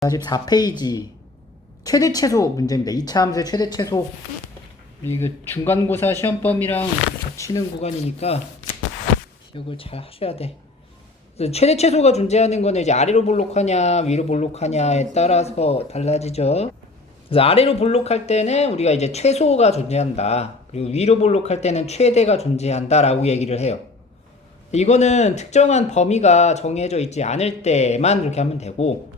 44페이지 최대 최소 문제입니다. 2차 함수의 최대 최소. 이거 중간고사 시험범위랑 겹치는 구간이니까 기억을 잘 하셔야 돼. 그래서 최대 최소가 존재하는 거는 이제 아래로 볼록하냐 위로 볼록하냐에 따라서 달라지죠. 그래서 아래로 볼록할 때는 우리가 이제 최소가 존재한다. 그리고 위로 볼록할 때는 최대가 존재한다라고 얘기를 해요. 이거는 특정한 범위가 정해져 있지 않을 때만 그렇게 하면 되고,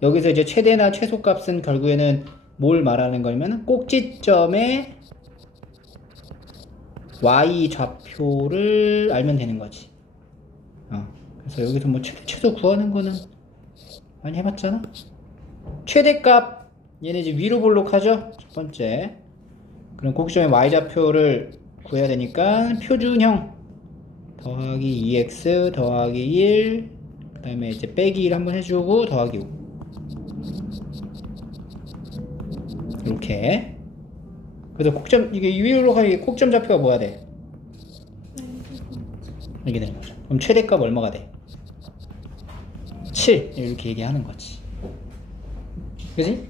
여기서 이제 최대나 최소값은 결국에는 뭘 말하는 거냐면 꼭지점의 y 좌표를 알면 되는 거지. 그래서 여기서 뭐 최대 최소 구하는 거는 많이 해봤잖아. 최대값 얘네 이제 위로 볼록하죠. 첫 번째. 그럼 꼭지점의 y 좌표를 구해야 되니까 표준형 더하기 2x 더하기 1, 그 다음에 이제 빼기 1 한번 해주고 더하기 5 이렇게. 그래서 꼭점, 이게 위로 가기 꼭점 좌표가 뭐야 돼? 이렇게 되는 거죠. 그럼 최대값 얼마가 돼? 7 이렇게 얘기하는 거지. 그지?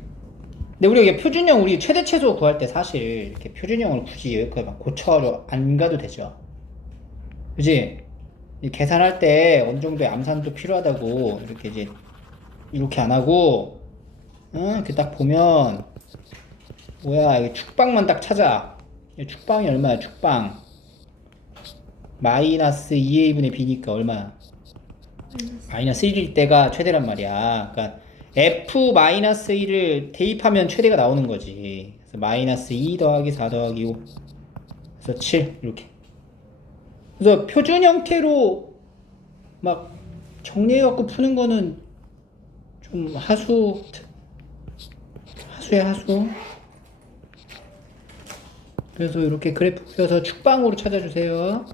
근데 우리가 이게 표준형, 우리 최대 최소 구할 때 사실 이렇게 표준형을 굳이 여기까지 막 고쳐가지고 안 가도 되죠. 그지? 계산할 때 어느 정도의 암산도 필요하다고 이렇게 이제 이렇게 안 하고, 이렇게 딱 보면 뭐야, 이게 축방만 딱 찾아. 축방이 얼마야? 축방 마이너스 2a분의 b니까 얼마야? 마이너스 1일 때가 최대란 말이야. 그러니까 f-1을 대입하면 최대가 나오는 거지. 그래서 마이너스 2 더하기 4 더하기 5, 그래서 7 이렇게. 그래서 표준 형태로 막 정리해갖고 푸는 거는 좀 하수야 하수. 그래서 이렇게 그래프 펴서 축방으로 찾아주세요.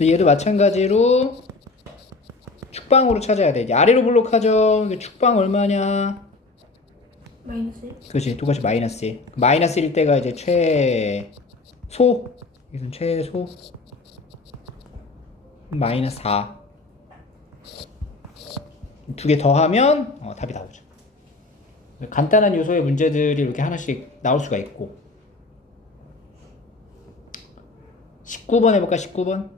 얘도 마찬가지로 축방으로 찾아야 돼. 이제 아래로 볼록하죠. 축방 얼마냐? 마이너스 1? 그렇지, 똑같이 마이너스 1. 마이너스 1일 때가 이제 최소. 여기서는 최소 마이너스 4. 두 개 더하면 답이 나오죠. 간단한 요소의 문제들이 이렇게 하나씩 나올 수가 있고. 19번 해볼까? 19번.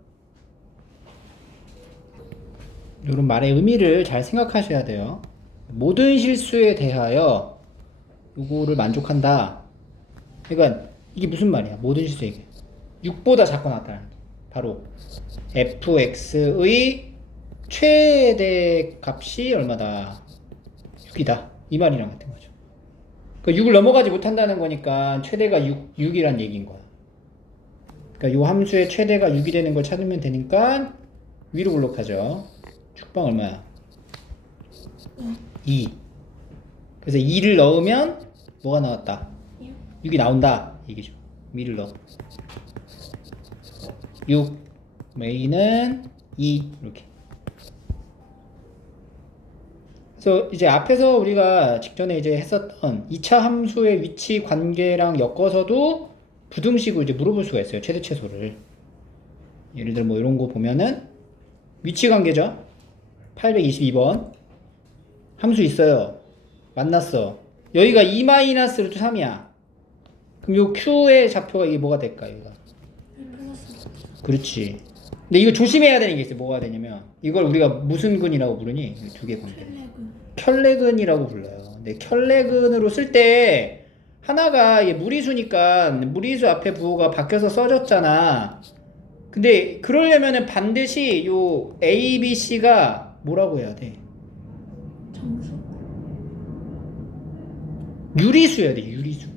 이런 말의 의미를 잘 생각하셔야 돼요. 모든 실수에 대하여 요거를 만족한다. 그러니까 이게 무슨 말이야? 모든 실수에게 6보다 작고 나타나는 게 바로 fx의 최대 값이 얼마다? 6이다. 이 말이랑 같은 거죠. 그러니까 6을 넘어가지 못한다는 거니까 최대가 6이란 얘기인 거야. 그러니까 이 함수의 최대가 6이 되는 걸 찾으면 되니까 위로 볼록하죠. 축방 얼마야? 2. 그래서 2를 넣으면 뭐가 나왔다? 6이 나온다 얘기죠. 위를 넣어 6, A는 2 이렇게. 그래서 이제 앞에서 우리가 직전에 이제 했었던 2차 함수의 위치 관계랑 엮어서도 부등식으로 이제 물어볼 수가 있어요. 최대 최소를. 예를 들어 뭐 이런 거 보면은 위치 관계죠. 822번 함수 있어요. 만났어. 여기가 2-루트 3이야. 그럼 요 Q의 좌표가 이게 뭐가 될까? 여기가. 그렇지. 근데 이거 조심해야 되는 게 있어요. 뭐가 되냐면 이걸 우리가 무슨 근이라고 부르니? 두 개 관계. 켤레근이라고 불러요. 근데 켤레근으로 쓸 때 하나가 이게 무리수니까 무리수 앞에 부호가 바뀌어서 써졌잖아. 근데 그러려면은 반드시 요 A, B, C가 뭐라고 해야 돼? 정수? 유리수여야 돼. 유리수.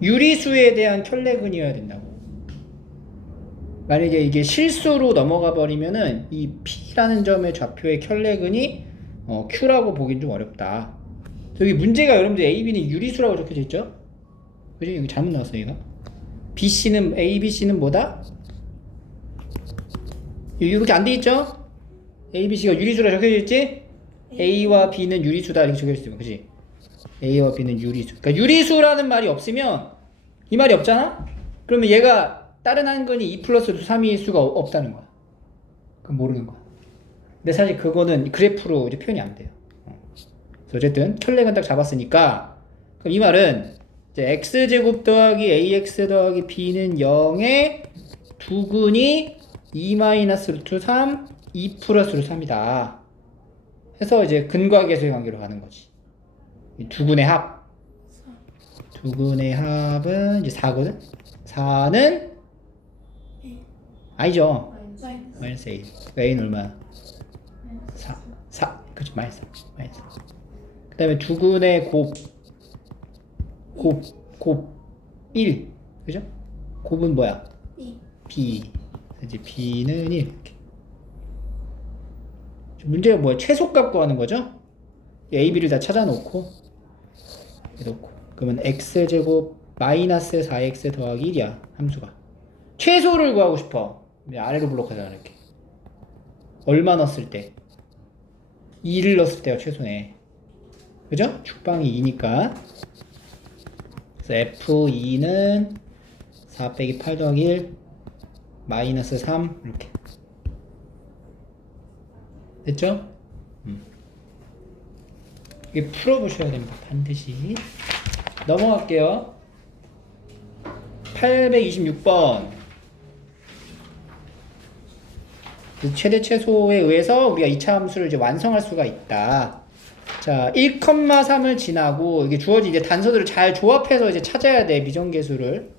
유리수에 대한 켤레근이어야 된다고. 만약에 이게 실수로 넘어가 버리면은 이 P라는 점의 좌표의 켤레근이 Q라고 보긴 좀 어렵다. 여기 문제가 여러분들 A, B는 유리수라고 적혀져 있죠? 그죠? 여기 잘못 나왔어 얘가. BC는 A, BC는 뭐다? 이렇게 안 돼 있죠? A, BC가 유리수라 적혀져 있지? A와 B는 유리수다 이렇게 적혀져 있어. 그지? A와 B는 유리수. 그러니까 유리수라는 말이 없으면 이 말이 없잖아? 그러면 얘가 다른 한 근이 2 플러스 3일 수가 없다는 거야. 그럼 모르는 거야. 근데 사실 그거는 그래프로 이제 표현이 안 돼요. 어쨌든 켤레가 딱 잡았으니까 그럼 이 말은 이제 x제곱 더하기 ax 더하기 b는 0에 두근이 2 마이너스 루트 3, 2 플러스 루트 3이다. 해서 이제 근과 계수의 관계로 가는 거지. 이 두근의 합. 두근의 합은 이제 4거든? 4는 아니죠. 마이너스 A. A는 얼마야? 4. 그렇지, 마이너스. 그 다음에 두근의 곱 1. 그죠? 곱은 뭐야? B. 이제 B는 1. 이렇게. 문제가 뭐야? 최소값 구하는 거죠? A, B를 다 찾아놓고 그러면 x제곱 마이너스 4x 더하기 1이야 함수가. 최소를 구하고 싶어. 아래로 블록하자 이렇게. 얼마 넣었을 때? 2를 넣었을 때가 최소네. 그죠? 축방이 2니까. 그래서 f2는 4 빼기 8 더하기 1 마이너스 3 이렇게. 됐죠? 이게 풀어보셔야 됩니다. 반드시. 넘어갈게요. 826번. 최대 최소에 의해서 우리가 2차 함수를 이제 완성할 수가 있다. 자, 1,3을 지나고 이게 주어진 이제 단서들을 잘 조합해서 이제 찾아야 돼. 미정계수를.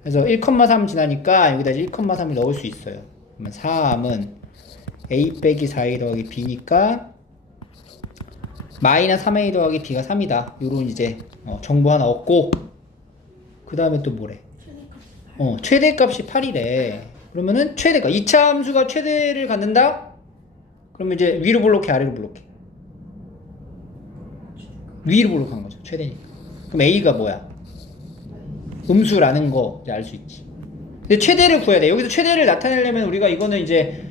그래서 1,3 지나니까 여기다 이제 1,3을 넣을 수 있어요. 그러면 3은 a 빼기 4a 더하기 b니까 마이너스 3a 더하기 b가 3이다. 요런 이제 정보 하나 얻고 그 다음에 또 뭐래? 최대값이 8이래. 그러면은 최대값 2차 함수가 최대를 갖는다? 그러면 이제 위로 블록해 아래로 블록해? 위로 블록한 거죠. 최대니까. 그럼 a가 뭐야? 음수라는 거 이제 알 수 있지. 근데 최대를 구해야 돼. 여기서 최대를 나타내려면 우리가 이거는 이제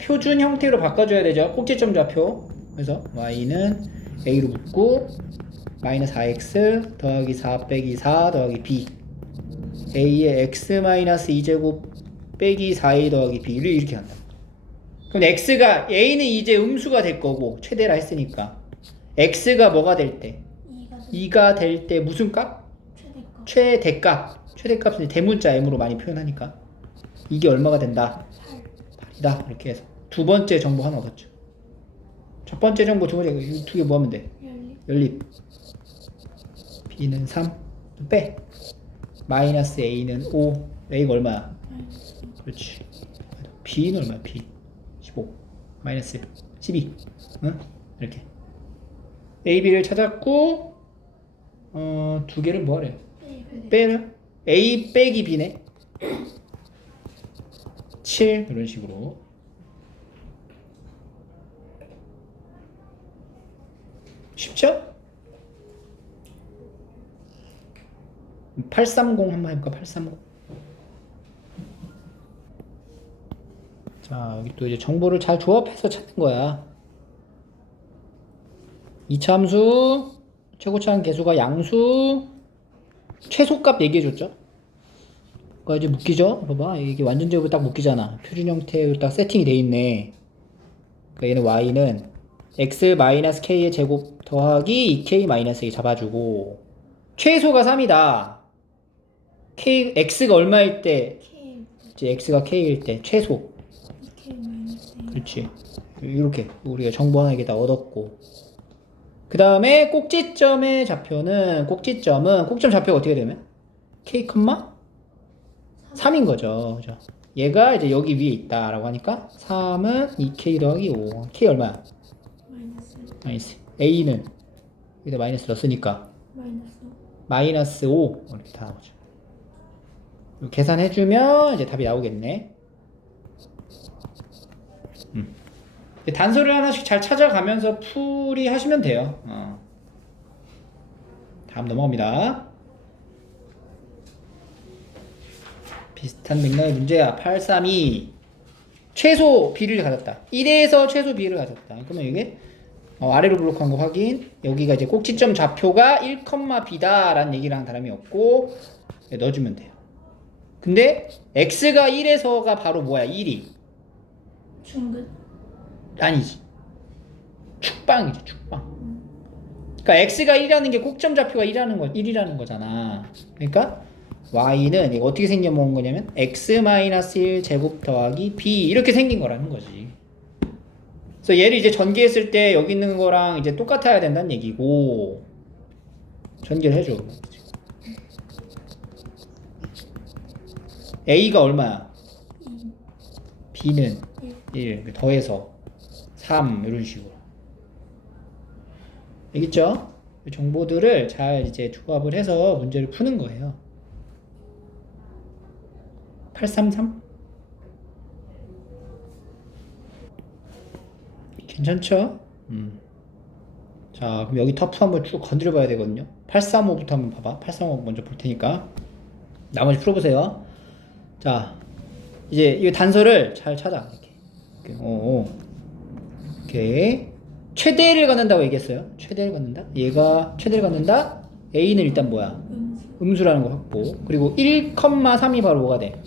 표준 형태로 바꿔줘야 되죠. 꼭지점 좌표. 그래서 y는 a로 묶고 마이너스 4x 더하기 4 빼기 4 더하기 b a의 x 마이너스 2제곱 빼기 4a 더하기 b를 이렇게 한다. 그럼 x가 a는 이제 음수가 될 거고 최대라 했으니까 x가 뭐가 될 때? 2가 될 때 무슨 값? 최대값. 최대값은 대문자 m으로 많이 표현하니까 이게 얼마가 된다? 8이다. 이렇게 해서 두 번째 정보 하나 얻었죠. 첫 번째 정보, 두 번째 두 개 뭐 하면 돼? 연립. b는 3 빼. 마이너스 a는 5. a가 얼마야? 그렇지. b는 얼마야? b 15 마이너스 12. 응? 이렇게 a, b를 찾았고 두 개를 뭐하래? 빼라. a 빼기 b네. 7 이런 식으로. 쉽죠? 830 한번 해볼까? 830. 자, 여기 또 이제 정보를 잘 조합해서 찾는 거야. 2차 함수, 최고차항 계수가 양수, 최소값 얘기해줬죠? 그거 이제 묶이죠? 봐봐. 이게 완전 제곱이 딱 묶이잖아. 표준 형태로 딱 세팅이 돼 있네. 그러니까 얘는 y는 x-k의 제곱 더하기 2k-a 잡아주고 최소가 3이다. x가 얼마일 때? 이제 x가 k일 때 최소. 그렇지. 이렇게 우리가 정보 하나 이렇게 다 얻었고 그 다음에 꼭지점의 좌표는 꼭지점 좌표가 어떻게 되면? k, 3인 거죠. 그죠? 얘가 이제 여기 위에 있다라고 하니까 3은 2k 더하기 5. k 얼마야? 마이너스. a는 여기다 마이너스 넣었으니까 마이너스 5 이렇게 다 나오죠. 계산해주면 이제 답이 나오겠네. 단서를 하나씩 잘 찾아가면서 풀이하시면 돼요. 다음 넘어갑니다. 비슷한 맥락의 문제야. 832 최소 b를 가졌다. 1에서 최소 b를 가졌다. 그러면 이게 아래로 블록한 거 확인. 여기가 이제 꼭지점 좌표가 1,b다 라는 얘기랑 다름이 없고 넣어주면 돼요. 근데 x가 1에서가 바로 뭐야? 1이 중근? 아니지. 축방이지. 축방. 그러니까 x가 1이라는 게 꼭점 좌표가 1이라는 거잖아. 그러니까 y는 이거 어떻게 생겨먹은 거냐면 x-1 제곱 더하기 b 이렇게 생긴 거라는 거지. 그래서 얘를 이제 전개했을 때 여기 있는 거랑 이제 똑같아야 된다는 얘기고 전개를 해줘. a가 얼마야? 2. b는 1 더해서 3 이런 식으로. 알겠죠? 정보들을 잘 이제 조합을 해서 문제를 푸는 거예요. 833? 괜찮죠? 자, 그럼 여기 터프 한번 쭉 건드려 봐야 되거든요. 835부터 한번 봐봐. 835 먼저 볼 테니까. 나머지 풀어보세요. 자, 이제 이 단서를 잘 찾아. 이렇게. 오케이. 최대를 갖는다고 얘기했어요. 최대를 갖는다. 얘가 최대를 갖는다. A는 일단 뭐야? 음수라는 거 확보. 그리고 1,3이 바로 뭐가 돼?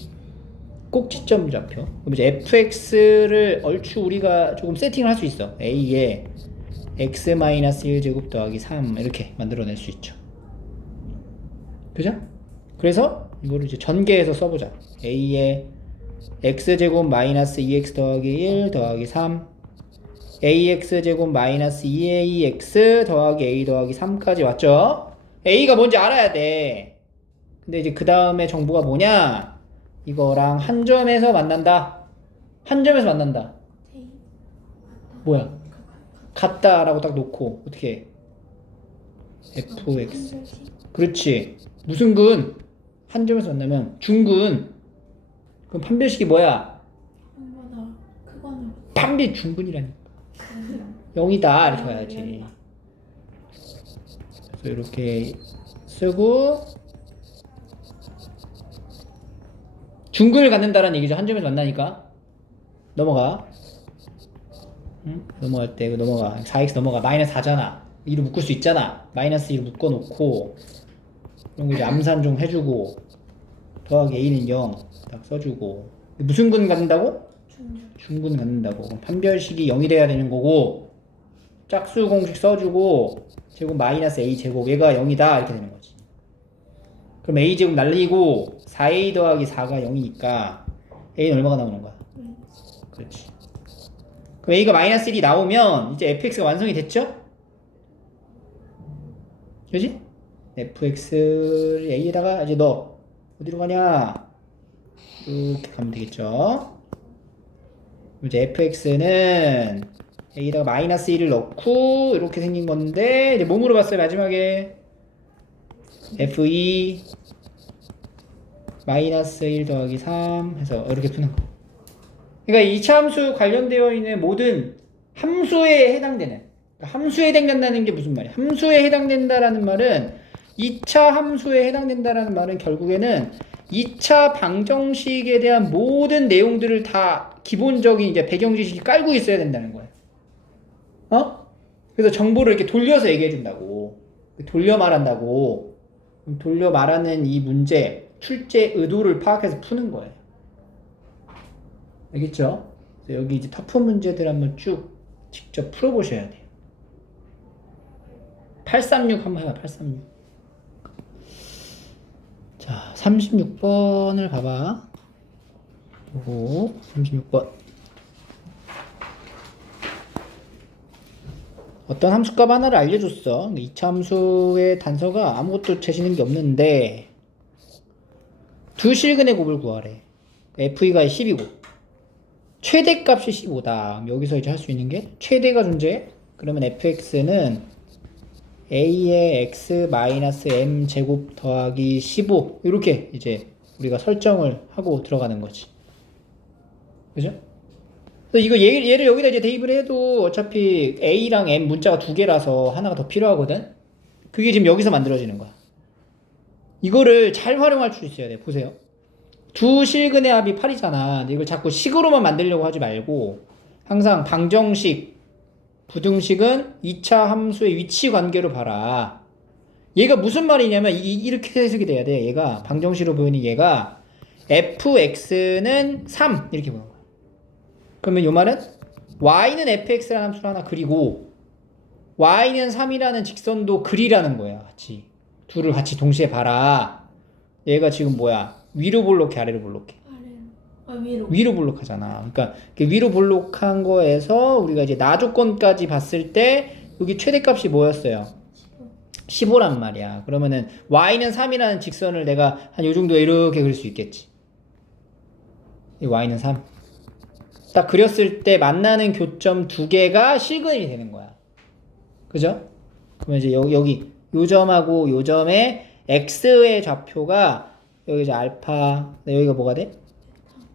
꼭지점 좌표. 그럼 이제 fx를 얼추 우리가 조금 세팅을 할 수 있어. a에 x-1제곱 더하기 3 이렇게 만들어낼 수 있죠. 그죠? 그래서 이거를 이제 전개해서 써보자. a에 x제곱 마이너스 2x 더하기 1 더하기 3 ax제곱 마이너스 2ax 더하기 a 더하기 3까지 왔죠? a가 뭔지 알아야 돼. 근데 이제 그 다음에 정보가 뭐냐? 이거랑 한 점에서 만난다. 한 점에서 만난다. 뭐야? 같다라고 딱 놓고 어떻게 해? fx. 그렇지. 무슨 근? 한 점에서 만나면 중근. 그럼 판별식이 뭐야? 한번더 그거는 판별 중근이라니까. 0이다 이렇게 봐야지. 그래서 이렇게 쓰고 중근을 갖는다라는 얘기죠. 한 점에서 만나니까. 넘어가. 응? 넘어갈 때 넘어가. 4x 넘어가. 마이너스 4잖아. 2로 묶을 수 있잖아. 마이너스 2로 묶어놓고 이런 거 이제 암산 좀 해주고 더하기 a는 0 딱 써주고 무슨 근 갖는다고? 중근 갖는다고. 그럼 판별식이 0이 돼야 되는 거고 짝수 공식 써주고 제곱 마이너스 a 제곱 얘가 0이다 이렇게 되는 거지. 그럼 a 제곱 날리고 4a 더하기 4가 0이니까 a는 얼마가 나오는 거야? 그렇지. 그럼 a가 마이너스 1이 나오면 이제 fx가 완성이 됐죠? 그지? fx를 a에다가 이제 너 어디로 가냐? 이렇게 가면 되겠죠? 이제 fx는 a에다가 마이너스 1을 넣고 이렇게 생긴 건데 이제 뭐 물어봤어요 마지막에? f2 마이너스 1 더하기 3 해서 이렇게 푸는 거. 그러니까 2차 함수 관련되어 있는 모든 함수에 해당되는, 그러니까 함수에 해당된다는 게 무슨 말이야? 함수에 해당된다라는 말은 2차 함수에 해당된다라는 말은 결국에는 2차 방정식에 대한 모든 내용들을 다 기본적인 이제 배경 지식이 깔고 있어야 된다는 거예요. 그래서 정보를 이렇게 돌려서 얘기해 준다고. 돌려 말한다고. 돌려 말하는 이 문제 출제 의도를 파악해서 푸는 거예요. 알겠죠? 그래서 여기 이제 터프 문제들 한번 쭉 직접 풀어보셔야 돼요. 836 한번 해봐. 836. 자, 36번을 봐봐. 요거 36번. 어떤 함수값 하나를 알려줬어. 2차 함수의 단서가 아무것도 재시는 게 없는데 두 실근의 곱을 구하래. f가 10이고 최대값이 15다. 여기서 이제 할 수 있는 게 최대가 존재해. 그러면 fx는 a의 x-m 제곱 더하기 15 이렇게 이제 우리가 설정을 하고 들어가는 거지. 그죠? 그래서 이거 얘를 여기다 이제 대입을 해도 어차피 a랑 m 문자가 두 개라서 하나가 더 필요하거든. 그게 지금 여기서 만들어지는 거야. 이거를 잘 활용할 수 있어야 돼. 보세요. 두 실근의 합이 8이잖아. 이걸 자꾸 식으로만 만들려고 하지 말고 항상 방정식, 부등식은 2차 함수의 위치 관계로 봐라. 얘가 무슨 말이냐면 이렇게 해석이 돼야 돼. 얘가 방정식으로 보이는 얘가 fx는 3 이렇게 보는 거야. 그러면 이 말은 y는 fx라는 함수를 하나 그리고 y는 3이라는 직선도 그리라는 거야. 같이 둘을 같이 동시에 봐라. 얘가 지금 뭐야? 위로 볼록해, 아래로 볼록해? 위로. 위로 볼록하잖아. 그러니까 위로 볼록한 거에서 우리가 이제 나 조건까지 봤을 때 여기 최대값이 뭐였어요? 15란 말이야. 그러면은 y는 3이라는 직선을 내가 한 요 정도에 이렇게 그릴 수 있겠지. 이 y는 3. 딱 그렸을 때 만나는 교점 두 개가 실근이 되는 거야. 그죠? 그러면 이제 여기 요 점하고 요 점의 x의 좌표가 여기 이제 알파, 여기가 뭐가 돼?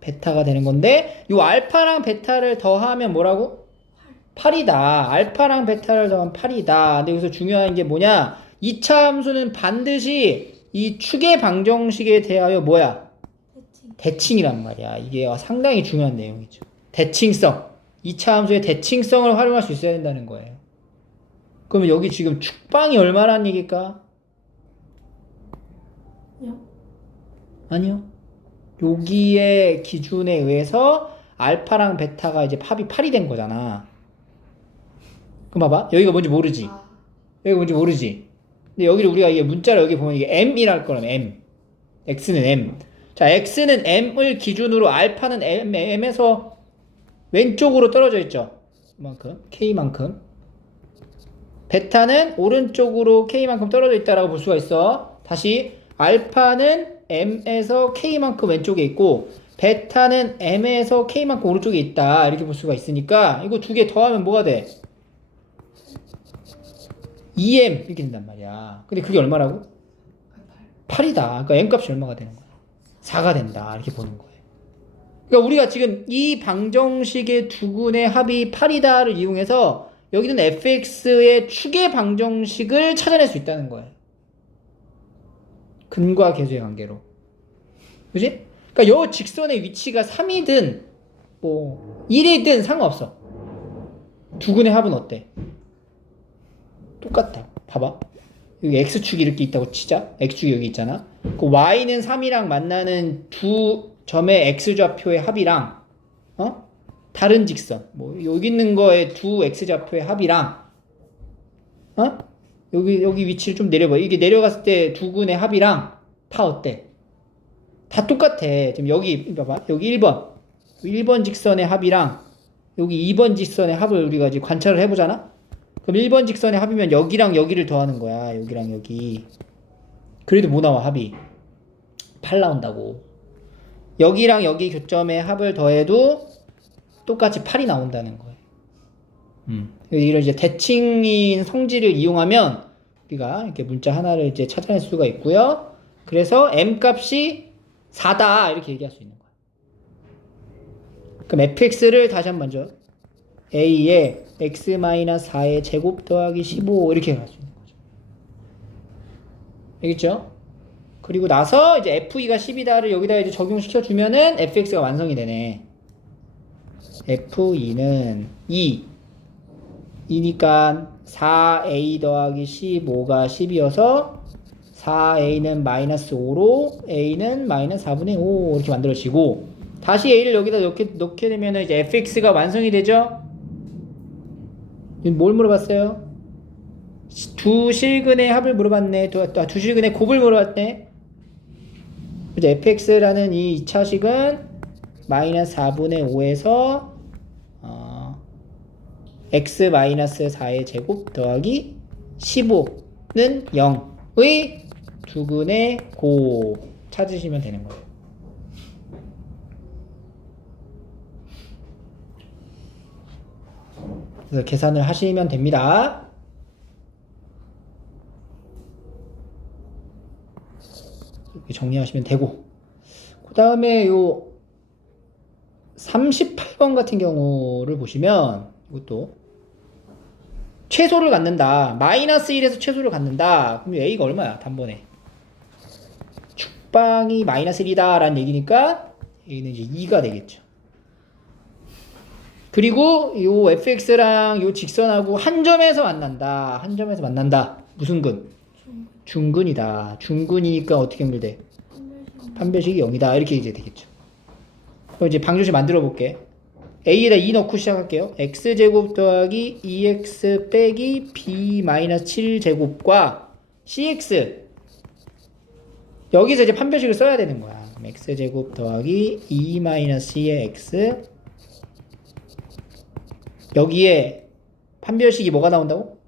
베타가 되는 건데 요 알파랑 베타를 더하면 뭐라고? 8이다. 알파랑 베타를 더하면 8이다. 근데 여기서 중요한 게 뭐냐? 2차 함수는 반드시 이 축의 방정식에 대하여 뭐야? 대칭이란 말이야. 이게 상당히 중요한 내용이죠. 대칭성. 2차 함수의 대칭성을 활용할 수 있어야 된다는 거예요. 그러면 여기 지금 축방이 얼마라는 얘기일까? 아니요. 여기의 기준에 의해서 알파랑 베타가 이제 합이 8이 된 거잖아. 그럼 봐봐. 여기가 뭔지 모르지? 여기가 뭔지 모르지? 근데 여기를 우리가 이게 문자로 여기 보면 이게 m이라 할 거라면 m. x는 m. 자, x는 m을 기준으로 알파는 m에서 왼쪽으로 떨어져 있죠. 그만큼 k만큼. 베타는 오른쪽으로 k만큼 떨어져 있다라고 볼 수가 있어. 다시 알파는 m에서 k만큼 왼쪽에 있고 베타는 m에서 k만큼 오른쪽에 있다. 이렇게 볼 수가 있으니까 이거 두 개 더하면 뭐가 돼? 2m 이렇게 된단 말이야. 근데 그게 얼마라고? 8이다. 그러니까 m값이 얼마가 되는 거야? 4가 된다. 이렇게 보는 거예요. 그러니까 우리가 지금 이 방정식의 두근의 합이 8이다를 이용해서 여기는 fx의 축의 방정식을 찾아낼 수 있다는 거예요. 근과 계수의 관계로. 그지? 그러니까 요 직선의 위치가 3이든 뭐 1이든 상관없어. 두근의 합은 어때? 똑같다. 봐봐. 여기 x축이 이렇게 있다고 치자. x축이 여기 있잖아. 그 y는 3이랑 만나는 두 점의 x좌표의 합이랑 다른 직선. 뭐 여기 있는 거에 두 x좌표의 합이랑 여기 위치를 좀 내려봐. 이게 내려갔을 때 두근의 합이랑 다 어때? 다 똑같아. 지금 여기 봐봐. 여기 1번 직선의 합이랑 여기 2번 직선의 합을 우리가 지금 관찰을 해보잖아. 그럼 1번 직선의 합이면 여기랑 여기를 더하는 거야. 여기랑 여기. 그래도 뭐 나와 합이? 8 나온다고. 여기랑 여기 교점의 합을 더해도 똑같이 8이 나온다는 거예요. 이런 이제 대칭인 성질을 이용하면 우리가 이렇게 문자 하나를 이제 찾아낼 수가 있고요. 그래서 m 값이 4다 이렇게 얘기할 수 있는 거예요. 그럼 fx를 다시 한번 먼저 a에 x-4의 제곱 더하기 15 이렇게 할 수 있는 거죠. 알겠죠? 그리고 나서 이제 f2가 10이다를 여기다 이제 적용시켜 주면은 fx가 완성이 되네. f2는 2니까 4a 더하기 15가 10이어서 4a는 마이너스 5로 a는 마이너스 4분의 5 이렇게 만들어지고 다시 a를 여기다 넣게 되면은 이제 fx가 완성이 되죠. 뭘 물어봤어요? 두 실근의 합을 물어봤네. 두 실근의 곱을 물어봤네. 이제 fx라는 이 2차식은 마이너스 4분의 5에서 x-4의 제곱 더하기 15는 0의 두근의 곱 찾으시면 되는 거예요. 그래서 계산을 하시면 됩니다. 이렇게 정리하시면 되고 그 다음에 요 38번 같은 경우를 보시면 이것도 최소를 갖는다. 마이너스 1에서 최소를 갖는다. 그럼 a가 얼마야? 단번에 축방이 마이너스 1이다 라는 얘기니까 a는 이제 2가 되겠죠. 그리고 요 fx랑 요 직선하고 한 점에서 만난다. 한 점에서 만난다. 무슨 근? 중근이다. 중근이니까 어떻게 연결돼? 판별식이 0이다. 이렇게 이제 되겠죠. 그럼 이제 방정식 만들어 볼게. a에다 2 넣고 시작할게요. x제곱 더하기 2x 빼기 b 마이너스 7제곱과 cx 여기서 이제 판별식을 써야 되는 거야. 그럼 x제곱 더하기 2 마이너스 c의 x 여기에 판별식이 뭐가 나온다고?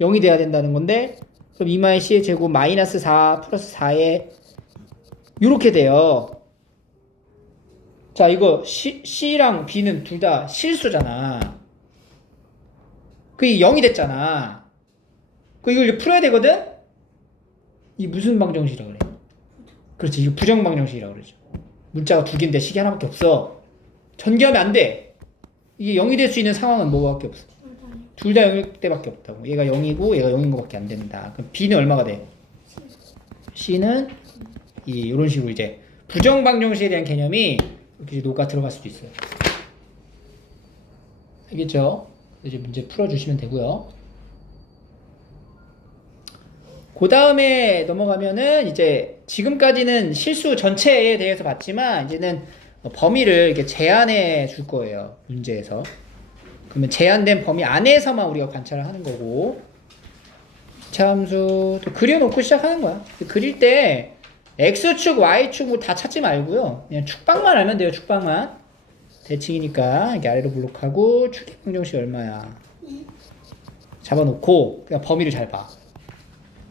0이 돼야 된다는 건데 그럼 2 마이너스 c의 제곱 마이너스 4 플러스 4에 이렇게 돼요. 자, 이거 C랑 B는 둘 다 실수잖아. 그게 0이 됐잖아. 이걸 이제 풀어야 되거든? 이 무슨 방정식이라고 그래? 그렇지, 이거 부정 방정식이라고 그러죠. 문자가 두 개인데 식이 하나밖에 없어. 전개하면 안 돼. 이게 0이 될 수 있는 상황은 뭐밖에 없어? 둘 다 0일 때밖에 없다고. 얘가 0이고 얘가 0인 것밖에 안 된다. 그럼 B는 얼마가 돼? C는 이런 식으로 이제 부정 방정식에 대한 개념이 이렇게 녹아 들어갈 수도 있어요. 알겠죠? 이제 문제 풀어주시면 되고요. 그 다음에 넘어가면은 이제 지금까지는 실수 전체에 대해서 봤지만 이제는 범위를 이렇게 제한해 줄 거예요. 문제에서. 그러면 제한된 범위 안에서만 우리가 관찰을 하는 거고 참수 또 그려놓고 시작하는 거야. 그릴 때 X축, Y축 뭐 다 찾지 말고요. 그냥 축방만 알면 돼요. 축방만. 대칭이니까 이렇게 아래로 블록하고 축의 방정식 얼마야? 잡아놓고 그냥 범위를 잘 봐.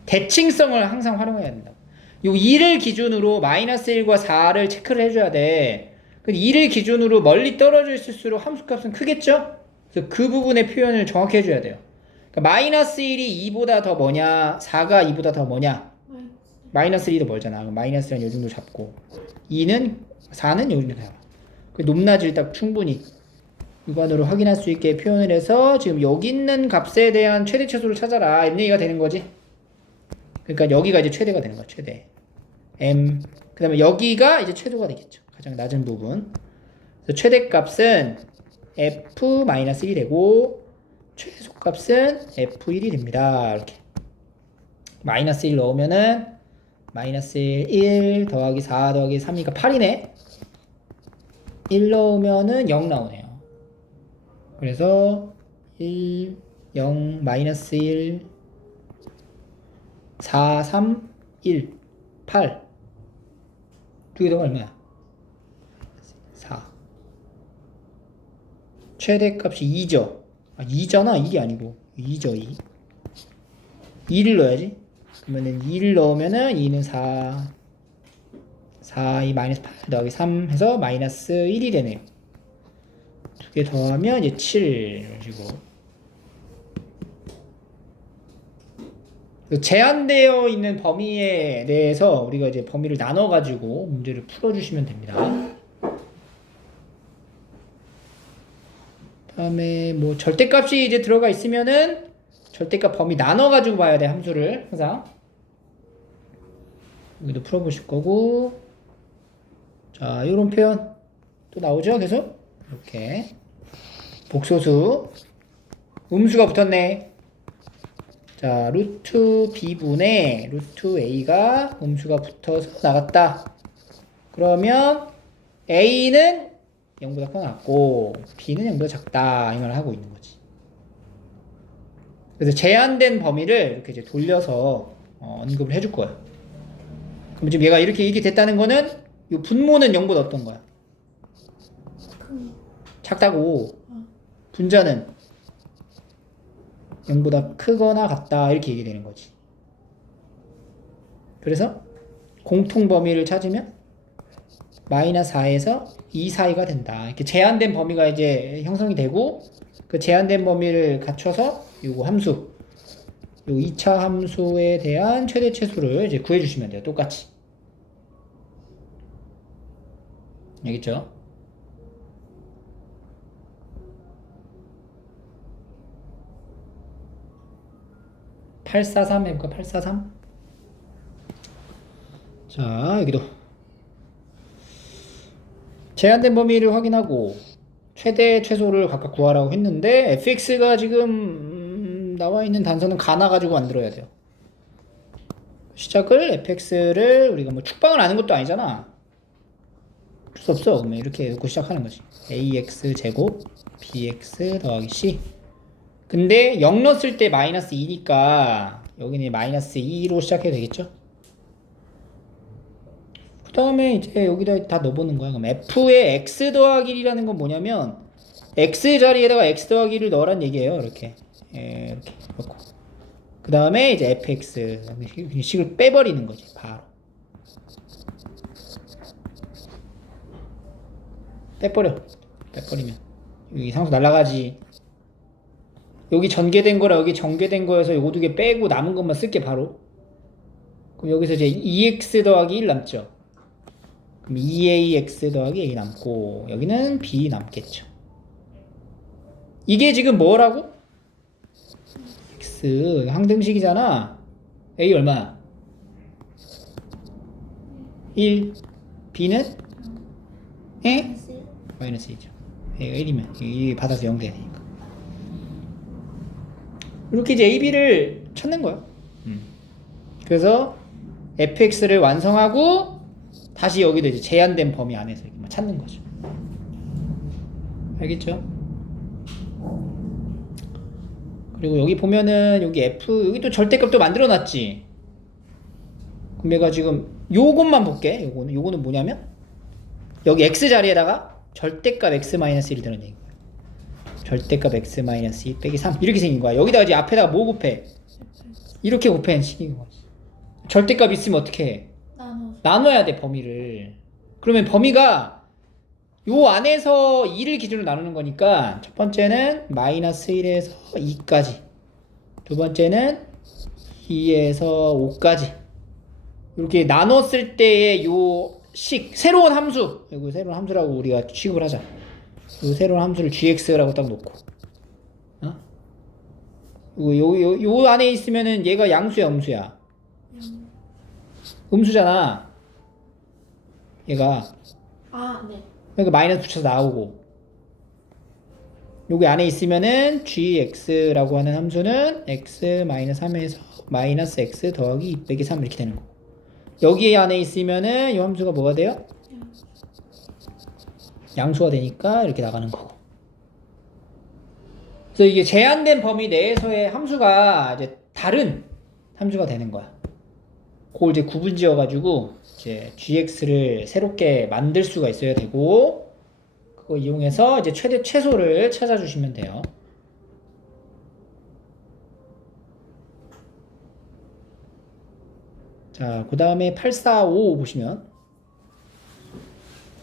대칭성을 항상 활용해야 된다. 요 2를 기준으로 마이너스 1과 4를 체크를 해줘야 돼. 근데 2를 기준으로 멀리 떨어져 있을수록 함수값은 크겠죠? 그래서 그 부분의 표현을 정확히 해줘야 돼요. 그러니까 마이너스 1이 2보다 더 뭐냐? 4가 2보다 더 뭐냐? 마이너스 1이 더 멀잖아. 마이너스는 요 정도 잡고 4는 요 정도 잡아. 높낮이를 딱 충분히 육안으로 확인할 수 있게 표현을 해서 지금 여기 있는 값에 대한 최대 최소를 찾아라. 이런 얘기가 되는 거지. 그러니까 여기가 이제 최대가 되는 거야. 최대. m. 그 다음에 여기가 이제 최소가 되겠죠. 가장 낮은 부분. 그래서 최대값은 f-1이 되고 최소값은 f1이 됩니다. 이렇게. 마이너스 1 넣으면은 마이너스 1 더하기 4 더하기 3이니까 8이네. 1 넣으면은 0 나오네요. 그래서 1, 0, 마이너스 1, 4, 3, 1, 8. 두 개 더가 얼마야? 4. 최대값이 2죠. 2잖아. 2이 아니고 2죠. 2. 2를 넣어야지. 그러면은 2를 넣으면은 2는 4, 4, 2 마이너스 8 더하기 3 해서 마이너스 1이 되네요. 두 개 더하면 이제 7 이런 식으로. 제한되어 있는 범위에 대해서 우리가 이제 범위를 나눠가지고 문제를 풀어주시면 됩니다. 다음에 뭐 절대값이 이제 들어가 있으면은 절대값 범위 나눠가지고 봐야 돼. 함수를 항상. 여기도 풀어보실 거고. 자, 이런 표현 또 나오죠. 계속 이렇게 복소수 음수가 붙었네. 자, 루트 b분의 루트 a가 음수가 붙어서 나갔다. 그러면 a는 0보다 크거 같고 b는 0보다 작다. 이 말을 하고 있는 거지. 그래서 제한된 범위를 이렇게 이제 돌려서 언급을 해줄 거야. 그럼 지금 얘가 이렇게 됐다는 거는 이 분모는 0보다 어떤 거야? 작다고. 분자는 0보다 크거나 같다. 이렇게 얘기되는 거지. 그래서 공통 범위를 찾으면 마이너스 4에서 2 사이가 된다. 이렇게 제한된 범위가 이제 형성이 되고 그 제한된 범위를 갖춰서 요거 함수 요 2차 함수에 대한 최대 최소를 이제 구해 주시면 돼요. 똑같이. 알겠죠? (843) 해볼까? 843? 자, 여기도 제한된 범위를 확인하고 최대 최소를 각각 구하라고 했는데 fx가 지금 나와 있는 단서는 가나 가지고 만들어야 돼요. 시작을 fx를 우리가 뭐 축방을 아는 것도 아니잖아. 수 없어. 그러면 이렇게 놓고 시작하는 거지. ax 제곱 bx 더하기 c. 근데 0 넣었을 때 마이너스 2니까 여기는 마이너스 2로 시작해도 되겠죠? 그 다음에 이제 여기다 다 넣어보는 거야. 그럼 f의 x 더하기 1이라는 건 뭐냐면 x 자리에다가 x 더하기 1을 넣으란 얘기예요. 이렇게. 예, 이렇게 넣고. 그 다음에 이제 fx 식을 빼버리는 거지. 바로. 빼버리면 여기 상수 날라가지. 여기 전개된 거랑 여기 전개된 거에서 요거 두 개 빼고 남은 것만 쓸게 바로. 그럼 여기서 이제 2x 더하기 1 남죠. 그럼 2ax 더하기 a 남고 여기는 b 남겠죠. 이게 지금 뭐라고? x 항등식이잖아. a 얼마야? 1. b는? 에? 마이너스 2죠. a가 1이면 이 받아서 0 돼야 되니까. 이렇게 이제 a, b를 찾는 거야. 그래서 fx를 완성하고 다시 여기도 이제 제한된 범위 안에서 이렇게만 찾는 거죠. 알겠죠? 그리고 여기 보면은 여기 f 여기 또 절대값도 만들어 놨지. 그럼 내가 지금 요것만 볼게. 요거는 뭐냐면 여기 x 자리에다가 절대값 x-1이 드는 얘기인 거야. 절대값 x-2 빼기 3 이렇게 생긴 거야. 여기다가 이제 앞에다가 뭐 곱해? 이렇게 곱해는 식인 거지. 절대값 있으면 어떻게 해? 나눠야 돼, 범위를. 그러면 범위가 요 안에서 2를 기준으로 나누는 거니까 첫 번째는 마이너스 1에서 2까지, 두 번째는 2에서 5까지 이렇게 나눴을 때의 요 새로운 함수, 이거 새로운 함수라고 우리가 취급을 하자. 이 새로운 함수를 gx라고 딱 놓고, 요 안에 있으면은 얘가 양수야, 음수야? 음수잖아. 얘가. 네. 그러니까 마이너스 붙여서 나오고. 여기 안에 있으면은 gx라고 하는 함수는 x-3에서 마이너스 x 더하기 2 빼기 3 이렇게 되는 거고. 여기 안에 있으면은 이 함수가 뭐가 돼요? 양수가 되니까 이렇게 나가는 거고. 그래서 이게 제한된 범위 내에서의 함수가 이제 다른 함수가 되는 거야. 그걸 이제 구분 지어가지고 이제 gx를 새롭게 만들 수가 있어야 되고, 그거 이용해서 이제 최소를 찾아주시면 돼요. 자, 그 다음에 845 보시면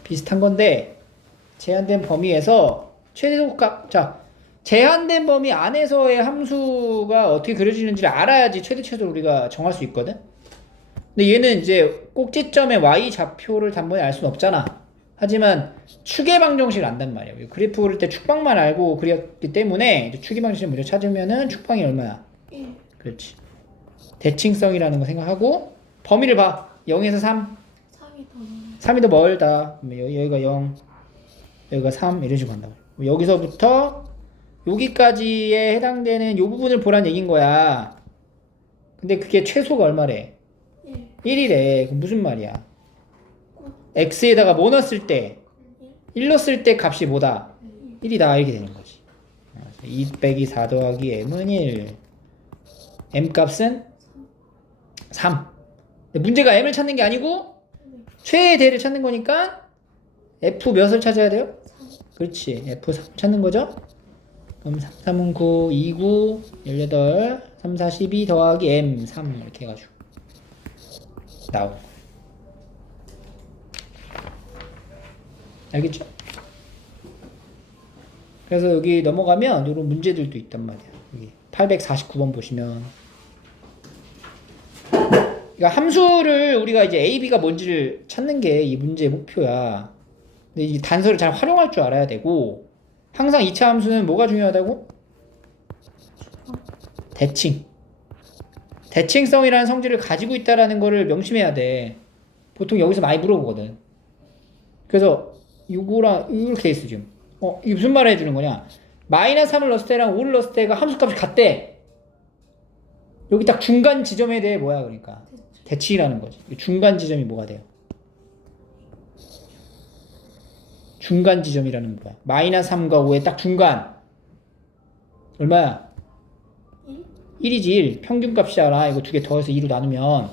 비슷한 건데 제한된 범위에서 최대값, 자, 제한된 범위 안에서의 함수가 어떻게 그려지는지를 알아야지 최대를 우리가 정할 수 있거든. 근데 얘는 이제 꼭지점의 y 좌표를 단번에 알 수는 없잖아. 하지만 축의 방정식을 안단 말이야. 그래프 그릴 때 축방만 알고 그렸기 때문에 이제 축의 방정식을 먼저 찾으면은 축방이 얼마야? 1. 그렇지. 대칭성이라는 거 생각하고 범위를 봐. 0에서 3. 3이 더 많아. 3이 더 멀다. 여기가 0, 여기가 3 이런 식으로 간다고. 여기서부터 여기까지에 해당되는 요 부분을 보란 얘기인 거야. 근데 그게 최소가 얼마래? 1이래. 그럼 무슨 말이야? x에다가 뭐 넣었을 때? 1 넣었을 때 값이 뭐다? 1이다. 이렇게 되는 거지. 2 빼기 4 더하기 m은 1. m 값은 3. 문제가 m을 찾는 게 아니고 최대를 찾는 거니까 f 몇을 찾아야 돼요? 3. 그렇지. f 3 찾는 거죠? 그럼 3, 3은 9, 2, 9, 18, 3, 4, 12 더하기 m 3 이렇게 해가지고 나오는 거예요. 알겠죠? 그래서 여기 넘어가면 이런 문제들도 있단 말이야. 여기 849번 보시면, 그러니까 함수를 우리가 이제 a, b가 뭔지를 찾는 게 이 문제의 목표야. 근데 이 단서를 잘 활용할 줄 알아야 되고, 항상 2차 함수는 뭐가 중요하다고? 대칭성이라는 성질을 가지고 있다라는 거를 명심해야 돼. 보통 여기서 많이 물어보거든. 그래서 이거랑 이렇게 돼 있어 지금. 이게 무슨 말을 해주는 거냐? 마이너스 3을 넣었을 때랑 5를 넣었을 때가 함수값이 같대. 여기 딱 중간 지점에 대해 뭐야 그러니까 대칭이라는 거지. 중간 지점이 뭐가 돼요? 중간 지점이라는 거야. 마이너스 3과 5의 딱 중간. 얼마야? 1? 1이지 1. 평균값이잖아. 이거 두 개 더해서 2로 나누면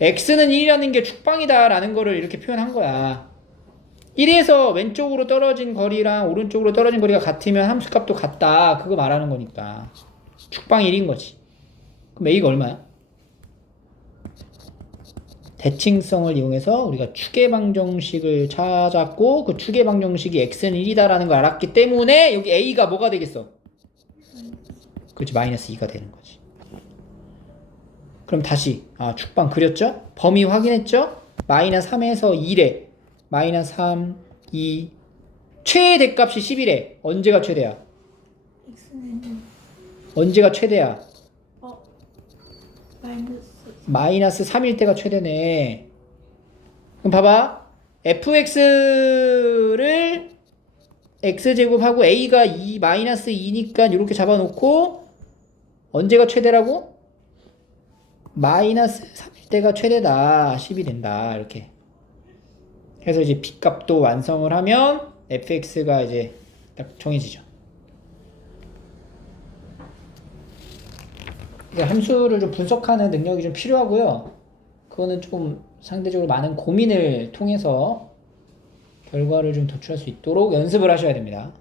x는 1이라는 게 축방이다 라는 거를 이렇게 표현한 거야. 1에서 왼쪽으로 떨어진 거리랑 오른쪽으로 떨어진 거리가 같으면 함수값도 같다. 그거 말하는 거니까. 축방 1인 거지. 그럼 a가 얼마야? 대칭성을 이용해서 우리가 추계방정식을 찾았고 그 추계방정식이 x는 1이다라는 걸 알았기 때문에 여기 a가 뭐가 되겠어? 그렇지, 마이너스 2가 되는 거지. 그럼 다시 축방 그렸죠? 범위 확인했죠? 마이너스 3에서 2래. 마이너스 3, 2 최대값이 11에 언제가 최대야? x는 언제가 최대야? 마이너스 마이너스 3일 때가 최대네. 그럼 봐봐. fx를 x제곱하고 a가 2 마이너스 2니까 이렇게 잡아놓고 언제가 최대라고? 마이너스 3일 때가 최대다. 10이 된다. 이렇게 해서 이제 b값도 완성을 하면 fx가 이제 딱 정해지죠. 그러니까 함수를 좀 분석하는 능력이 좀 필요하고요. 그거는 좀 상대적으로 많은 고민을 통해서 결과를 좀 도출할 수 있도록 연습을 하셔야 됩니다.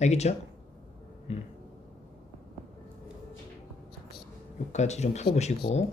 알겠죠? 여기까지 좀 풀어보시고